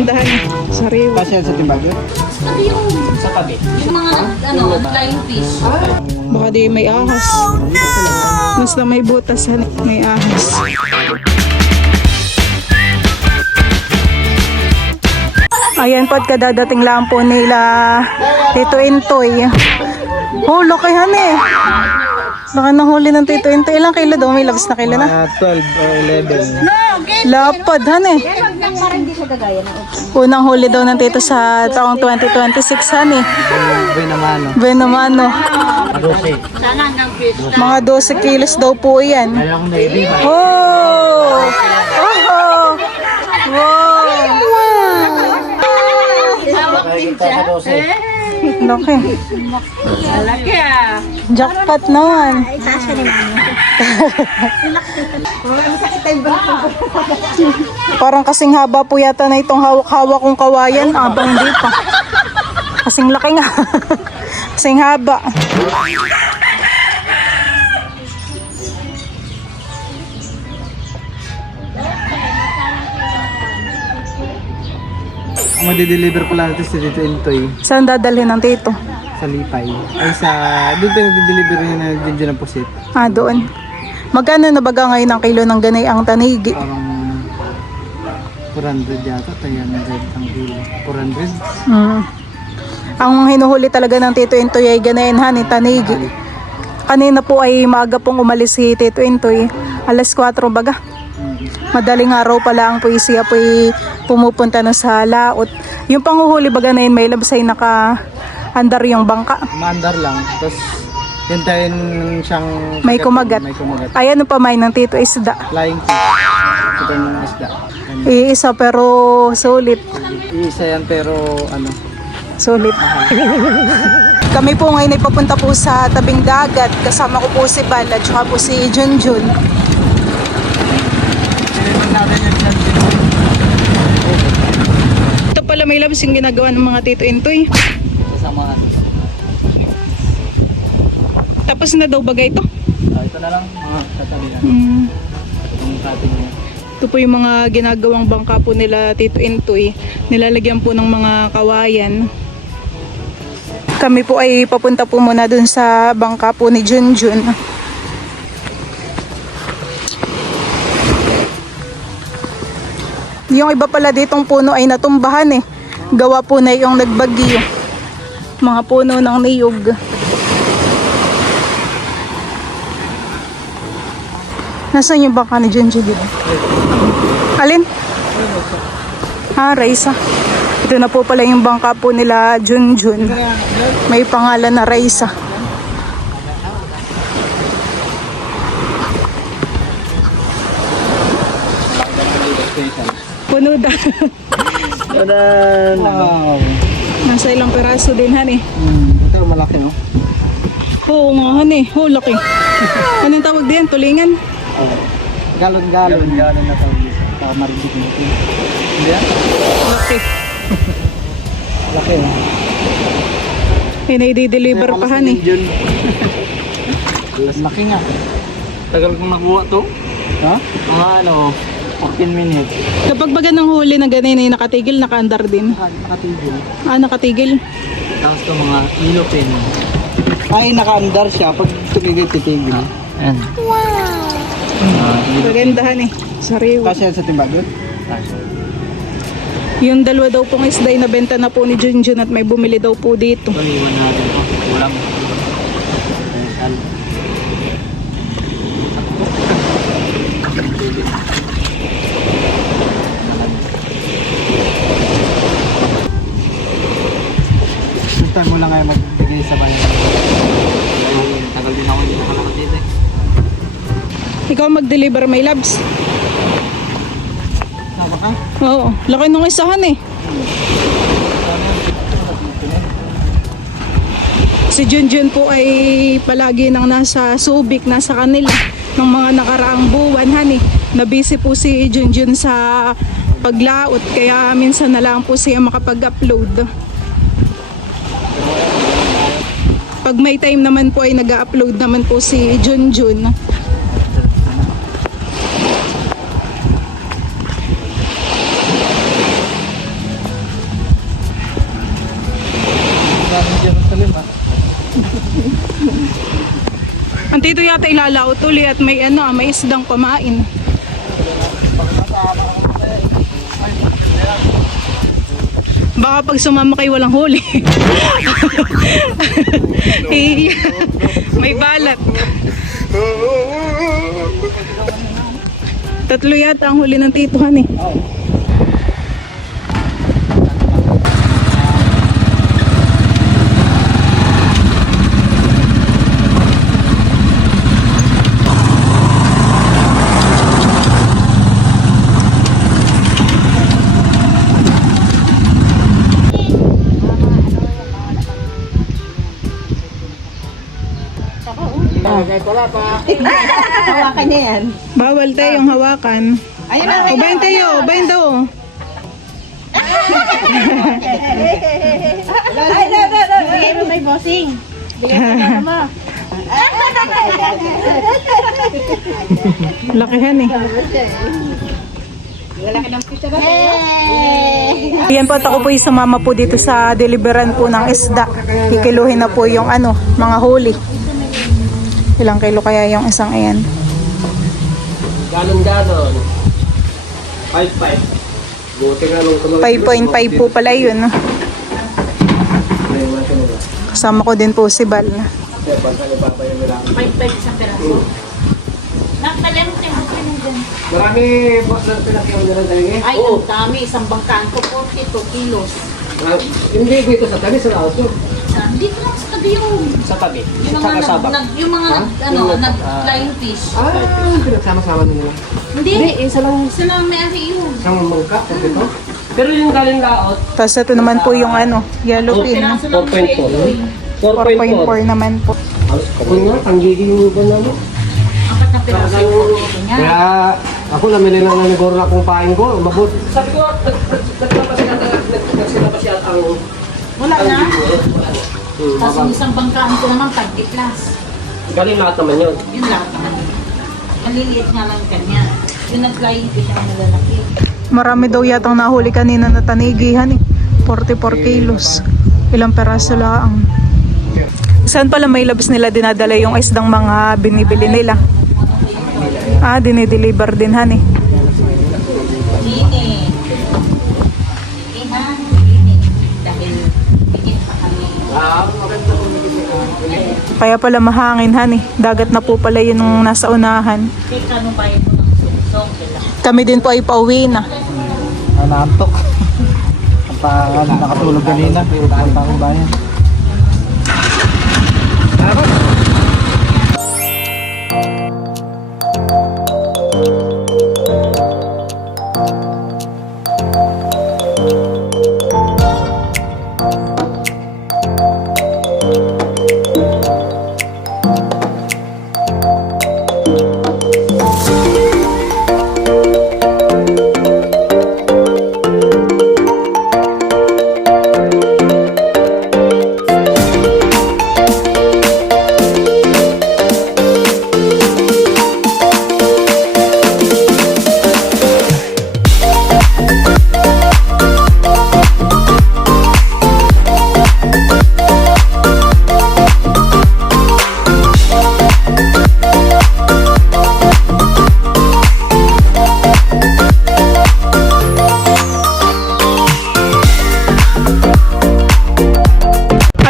Magandahan. Sariwa. Kasi yan sa timbagan? Pati yung sa tabi. Yung mga flying fish. Baka di may ahas. Basta may butas, may ahas. Ayan po at kadadating lang po nila Tito Intoy. Oh, lakihan eh. Laki ng huli ng Tito Intoy. Ilang kilo daw? May labas na kilo na? 12 or 11. Lapad, han eh. Parang hindi siya gagaya ng Unang huli daw ng Tito sa taong 2026, han eh. Benamano. Benamano. 12. Mga 12 kilos daw po yan. Kaya kung naibi ba? Oh! Oh! Wow! Nakikita sa 12. Laki. Laki ah. Jackpot naman. Parang kasing haba po yata na itong hawak-hawak kong kawayan. Aba, hindi pa. Kasing laki nga. Kasing haba. Ang madideliver ko lang ito si Tito Intoy Saan dadalhin ng Tito? sa Lipay. Ay sa... Doon pa nagdi-deliver niya na dyan ng pusit. Ah, doon. Magkano na baga ngayon ang kilo ng ganay ang tanigi? Parang 400 yata. 300 ang kilo. 400. Ang hinuhuli talaga ng Tito Intoy ay ganayin han, tanigi. Kanina po ay maaga pong umalis si Tito Intoy. Alas 4 baga. Madaling araw pala ang po siya po pumupunta na sa laot. Yung panghuhuli baga na yun may labsay naka-andar yung bangka. Maandar lang. Tapos hintayin siyang... May kumagat. May kumagat. Ay ano pa may ng Tito isda. Flying fish. Ito yung isda. Iisa pero sulit. Isa yan pero ano... Sulit. Kami po ngayon ay papunta po sa tabing dagat. Kasama ko po si Bal at saka po si Junjun. Ito pala may labs yung ginagawa ng mga Tito Intoy. Kasama. Tapos na daw bagay ito. Ito na lang. Mga katabi na. Yung cutting niya. Ito po yung mga ginagawang bangka po nila Tito Intoy. Nilalagyan po ng mga kawayan. Kami po ay papunta po muna dun sa bangka po ni Junjun. Yung iba pala ditong puno ay natumbahan eh. Gawa po na yung nagbagyo. Mga puno ng niyog. Nasaan yung bangka ni Junjun dito? Alin? Ha, Raisa. Ito na po pala yung bangka po nila Junjun. May pangalan na Raisa. Puno da. Wow. Nasa ilang peraso din han eh. Ito malaki no? Oo nga han eh. Oh, laki. Anong tawag din? Tulingan? Galon-galon. Galon na tawag dito. Marinig natin. Hindi yan? Laki. Laki no? Inay-deliver pa han eh. Laki nga. Tagal kong nakuha to. Ha? Mga ano, 15 minutes. Kapag baga ng huli na ganun ay nakatigil, nakaandar din. Nakatigil. Ah, nakatigil. Tapos ito mga ilopin. Ay, naka-andar siya. Pag titigil. Ayan. Magandahan eh. Sariwa. Kasi yan sa timbagan? Yung dalawa daw pong isday na benta na po ni Junjun at may bumili daw po dito. Ito, iwan natin po. Walang. Gusto mo lang ay magbigay sa bayan. Tagal din ako hindi nakalakad dito eh. Ikaw mag-deliver may labs. Sama ka? Oo. Laki nung isahan eh. Si Junjun po ay palagi nang nasa Subic, nasa kanila ng mga nakaraang buwan han eh. Nabisi po si Junjun sa paglaot kaya minsan na lang po siya makapag-upload. Pag may time naman po ay nag-upload naman po si Junjun. yata ilalao tuli at may may isdang pamain. Baka pag sumama kayo walang huli. May balat. Tatlo yata ang huli ng tituhan eh. Hawakan niya yan. Bawal tayo yung hawakan. Ayun na. O bayin tayo, bayin daw. Bigay mo may bossing. Bigay mo mo. Lakihan eh. Wala ka ng picture. Yan po at ako po yung sumama po dito sa deliveran po ng isda. Ikiluhin na po yung mga huli. Ilang kilo kaya yung isang ayan? Ganon. 5.5. Buti nga nung tumagal. 5.5 po pala yun. Kasama ko din po si Bal. 5 sa peraso. Nakatalim ko yung dyan. Marami boss na pinakyaw na rin tayo eh. Ay, ang dami. Isang bangkaan ko, 42 kilos. Hindi dito sa tabi, sa auto. Dito lang sa tabi yung... Sa tabi. Yung Sa mga kasaba. yung mga nag-flying fish. Pinagsama-sama nila. Hindi, isa lang may-ari yun. Isang mangka, dito. Pero yung galing laot, Tapos ito naman po yung yellow pin. Piraso lang sa ito eh. 4.4 naman po. Ako nga, tanggiging ba naman? Apat na piraso yung ito niya. Kaya ako namili lang ng negoro na kung pain ko. Mabuti. Sabi ko, nagsilabas siya ang... Wala na. Tapos yung isang bangkaan ko naman, tag-plus. Galing lahat naman yun. Yun lahat naman. Maliliit nga lang kanya. Yung nag-flying fish ang malalaki. Marami daw yatang nahuli kanina na tanigihan eh. 44 kilos. Ilang peraso lang. Saan pala may labis nila dinadala yung isdang mga binibili nila? Dinideliver din han eh. Lini. Lini. Dahil bigit pa kami. Kaya pala mahangin han eh. Dagat na po pala yun nung nasa unahan. Kaya kano ba yun ng sungsong? Kami din po ay pauwi na. Naantok. Nakatulog kanina. Ang taong bayan.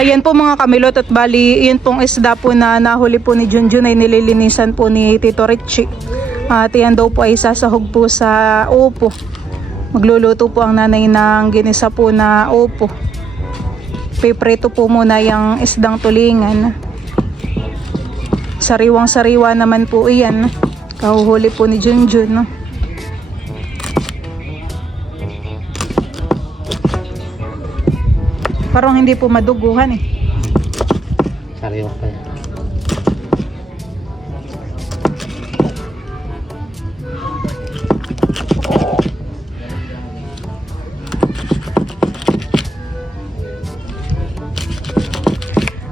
Ayan po mga kamilot at bali, yun pong isda po na nahuli po ni Junjun ay nililinisan po ni Tito Richie. At yan daw po ay sasahog po sa upo. Magluluto po ang nanay ng ginisa po na upo. Piprito po muna yung isdang tulingan. Sariwang sariwa naman po iyan. Kahuhuli po ni Junjun. No? Parang hindi po maduguhan eh. Sariwa pa yan.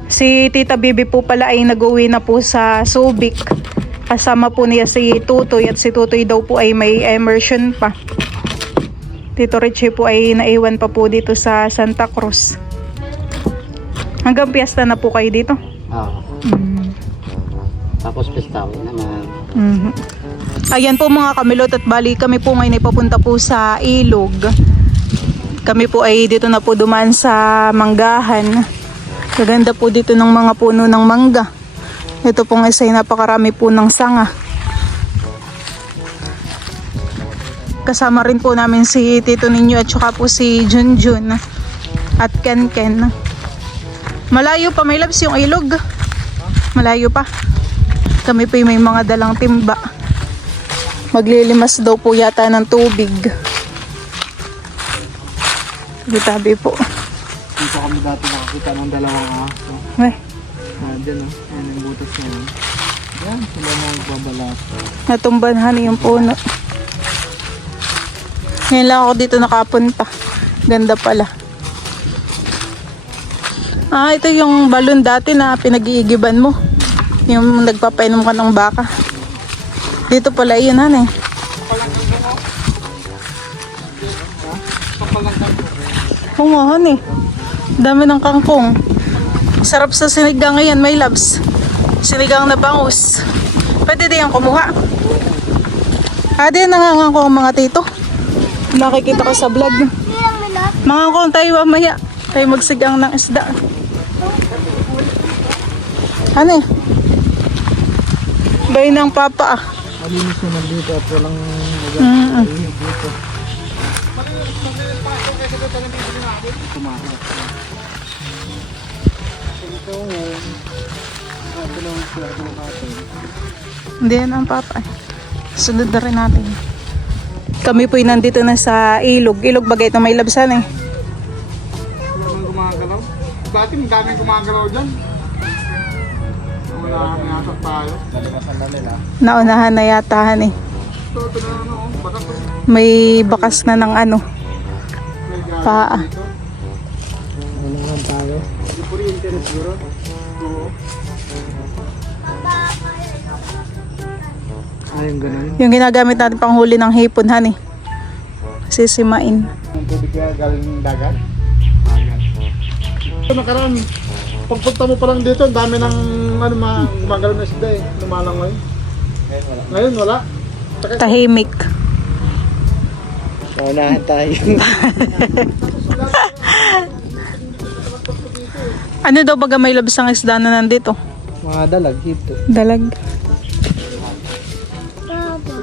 Si Tita Bibi po pala ay nag-uwi na po sa Subic. Kasama po niya si Tutoy at si Tutoy daw po ay may immersion pa. Tito Richie po ay naiwan pa po dito sa Santa Cruz. Hanggang piyesta na po kayo dito? Oo. Tapos pistaw naman. Mhm. Ayan po mga kamilot at bali kami po ngayon ay papunta po sa ilog. Kami po ay dito na po dumaan sa manggahan. Maganda po dito ng mga puno ng mangga. Ito pong isa ay napakarami po ng sanga. Kasama rin po namin si Tito Ninyo at saka po si Junjun at Ken Ken. Malayo pa, may labs yung ilog. Malayo pa. Kami po may mga dalang timba. Maglilimas daw po yata ng tubig. Tabi po. Dito kami dati nakakita ng dalawang aso. Ay, Diyan ayan yung butas niya. Yan, sila na magbabalas. natumbanhan yung puno. Ngayon lang ako dito nakapunta. Ganda pala. Ah, ito yung balon dati na pinag-iigiban mo. Yung nagpapainom ka ng baka. Dito pala yun, hanay. Oo nga, hanay. Dami ng kangkong. Sarap sa sinigang ngayon, may labs. Sinigang na bangus. Pwede din yung kumuha. Ah, di nangangako ang mga tito. Nakikita ko sa vlog. Mangangako tayo mamaya. Tayo magsigang ng isda. Ano eh? Bay ng papa ah. Malinis naman dito at walang dito. Hindi yan ang papa eh. Sunod na rin natin. Kami po'y nandito na sa ilog. Ilog bagay ito may labsan eh. Walang gumagalaw. Dati daming gumagalaw dyan. Wala kami yata tayo. Nalimasan na nila. Naunahan na yatahan eh. So ito na ano, baka to. May bakas na ng ano. May gamit Paa. dito. Ano naman tayo? Hindi po rin internet siguro. Oo. Yung ganun. Yung ginagamit natin pang huli ng hipon han eh. Sisimain. Ang tubig kaya galing ng dagat? Ito nakaraan. Pagpunta mo pa lang dito, ang dami ng ano, gumagalaw na isda eh. Lumalangoy. Ngayon wala. Tahimik. Unahan tayo. Ano daw baga may labas ang isda na nandito? Mga dalag dito. Dalag.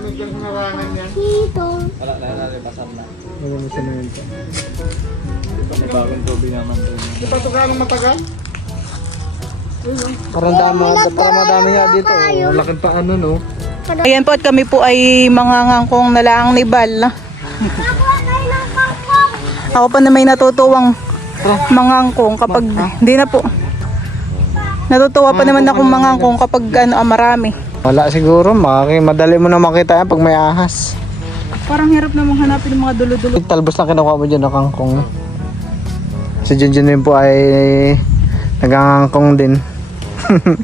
Sinigang hinarangan yan. Wala na nalimasan na. Nalimasan na yun. May bagong tubig naman doon. Di pa ito gano'ng matagal? Parang madami nga dito. Laking pa ano no? Ayan po at kami po ay mangangangkong na lang ni Bal. Ako pa na may natutuwang mangangkong kapag hindi na po. Natutuwa pa naman akong mangangkong kapag marami. Wala siguro, madali mo na makita yan pag may ahas. Parang hirap namang hanapin ng mga dulo-dulo. Talbos na kinukuha mo dyan ng kangkong. Si Junjun din po ay nagangangkong din.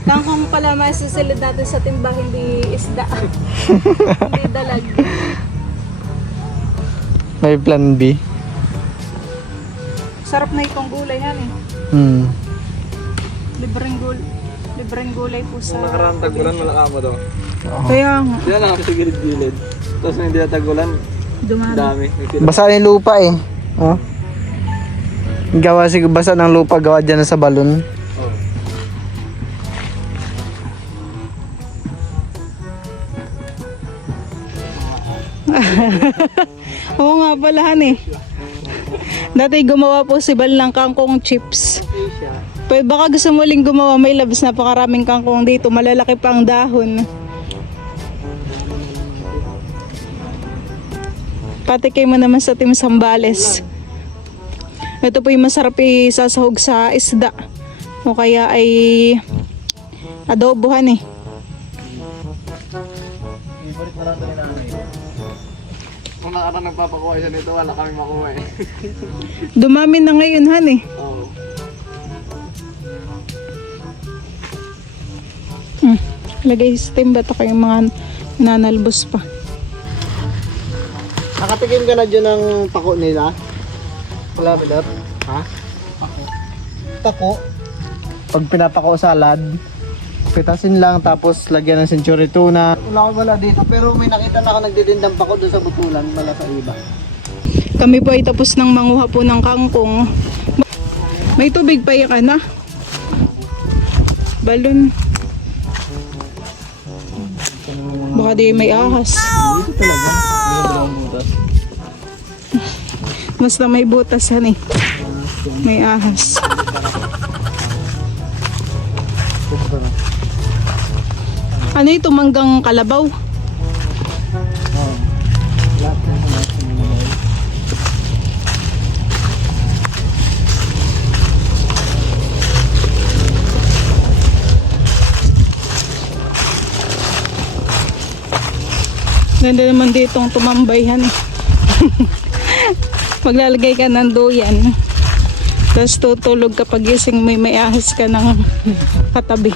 Kangkong pala masusilid natin sa timba, hindi isda. Hindi dalag. May plan B. Sarap na itong gulay yan eh. Libreng gulay po sa... Nakarang tagulan, wala ka mo daw. Kaya nga. Diyan lang ako sa gilid-gilid. Tapos hindi na tagulan, Dumami. dami. Basa yung lupa eh. Oh. Gawa basa ng lupa, gawa dyan sa balon. Oo nga pala han eh. Dati gumawa po si Bal ng kangkong chips. Pero baka gusto mo uling gumawa, may labas napakaraming kangkong dito. Malalaki pang dahon. Patikay mo naman sa Team Sambales. Ito po yung masarap isasahog sa isda. O kaya ay adobohan eh. Kung nakarang nagpapakuha siya nito, wala kami makuha eh. Dumami na ngayon han eh. Oo. Lagay sa timba to kayong mga nanalbos pa. Nakatikim ka na dyan ng pako nila? Wala, Bilap. Ha? Pako? Pag pinapako salad, Pitasin lang tapos lagyan ng century tuna. Wala dito pero may nakita na ako nagdidindang pa ko doon sa butulan mala sa iba. Kami po ay tapos ng manguha po ng kangkong. May tubig pa yan na. Balon. Baka di may ahas. Dito talaga. Dito dalawang butas. Basta may butas yan eh. May ahas. Ano ito, manggang kalabaw? Ganda naman ditong tumambayhan eh. Maglalagay ka ng duyan. Tapos tutulog kapag gising may ahas ka ng katabi.